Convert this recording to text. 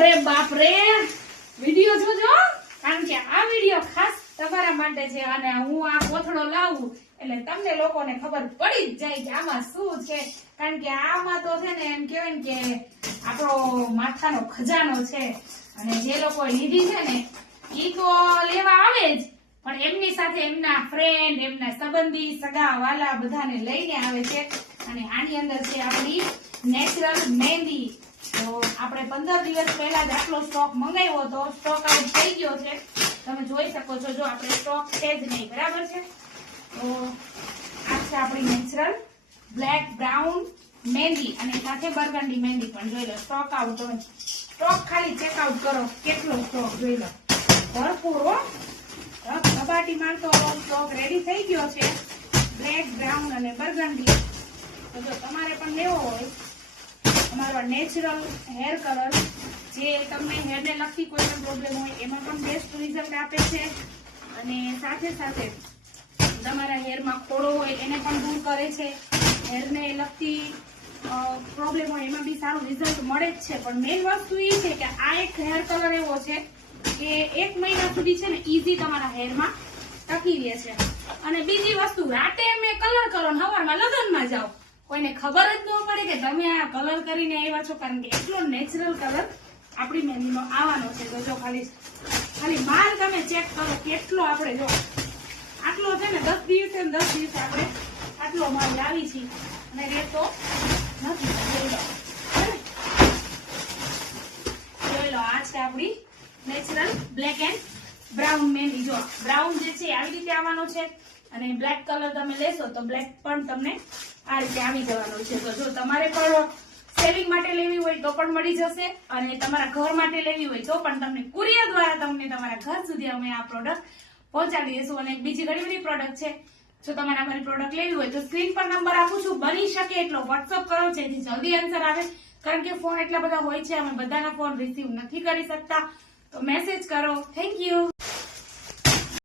અરે બાપ રે, વિડિયો જોજો કારણ કે આ વિડિયો ખાસ તમારા માટે છે અને હું આ કોથળો લાવું એટલે તમને લોકોને ખબર પડી જ જાય કે આમાં શું છે કારણ કે આમાં તો છે ને એમ કહેવાય ને કે આપણો માથાનો ખજાનો છે અને જે લોકો લીધી છે ને ઈ તો લેવા આવે જ પણ એમની સાથે એમના ફ્રેન્ડ એમના સંબંધી સગા વાલા બધાને લઈને આવે છે અને આની અંદર છે આપણી નેચરલ મહેંદી તો આપણે 15 દિવસ પહેલા જ આટલો સ્ટોક મંગાવ્યો હતો સ્ટોક આઉટ થઈ ગયો છે તમે જોઈ શકો છો જો આપણે સ્ટોક છે જ નહીં બરાબર છે તો આ છે આપણી નેચરલ બ્લેક બ્રાઉન મહેંદી અને સાથે બરગંડી મહેંદી પણ જોઈ લો સ્ટોક આઉટ તો સ્ટોક ખાલી ચેક આઉટ કરો કેટલો સ્ટોક જોઈ લો ભરપૂર હો કબાટીમાં તો સ્ટોક રેડી થઈ ગયો છે બ્લેક બ્રાઉન અને બરગંડી તો જો તમારે પણ લેવો હોય અમારો નેચરલ હેર કલર જે તમને હેરને લગતી કોઈ પણ પ્રોબ્લેમ હોય એમાં પણ બેસ્ટ રિઝલ્ટ આપે છે અને સાથે સાથે તમારા હેરમાં ખોડો હોય એને પણ દૂર કરે છે હેરને લગતી પ્રોબ્લેમ હોય એમાં બી સારું રિઝલ્ટ મળે જ છે પણ મેઇન વસ્તુ એ છે કે આ એક હેર કલર એવો છે કે 1 મહિના સુધી છે ને ઈઝી તમારા હેરમાં ટકી રહે છે અને બીજી વસ્તુ રાતે અમે કલર કરો ને સવારમાં લગ્નમાં જાઓ કોઈને ખબર જ ન પડે કે તમે આ કલર કરીને આવ્યા છો કારણ કે એટલો નેચરલ કલર આપણી મહેંદીનો આવવાનો છે તો જો ખાલી માલ તમે ચેક કરો કેટલો આપણે જો આટલો છે ને 10 દિવસે ને 10 દિવસે આપણે આટલો માલ લાવી છીએ અને રહેતો નથી જોઈ લો આ છે આપણી નેચરલ બ્લેક એન્ડ બ્રાઉન મહેંદી જો બ્રાઉન જે છે આવી રીતે આવવાનો છે અને બ્લેક કલર તમે લેશો તો બ્લેક પણ તમને આ રીતે આવી જવાનું છે તો જો તમારે પણ સેવિંગ માટે લેવી હોય તો પણ મળી જશે અને તમારા ઘર માટે લેવી હોય તો પણ તમને કુરિયર દ્વારા તમને તમારા ઘર સુધી અમે આ પ્રોડક્ટ પહોંચાડી દઈશું અને બીજી ઘણી બધી પ્રોડક્ટ છે જો તમારે અમારી પ્રોડક્ટ લેવી હોય તો સ્ક્રીન પર નંબર આપું છું બની શકે એટલો વોટ્સઅપ કરો જેથી જલ્દી આન્સર આવે કારણ કે ફોન એટલા બધા હોય છે અમે બધાના ફોન રિસીવ નથી કરી શકતા તો મેસેજ કરો થેન્ક યુ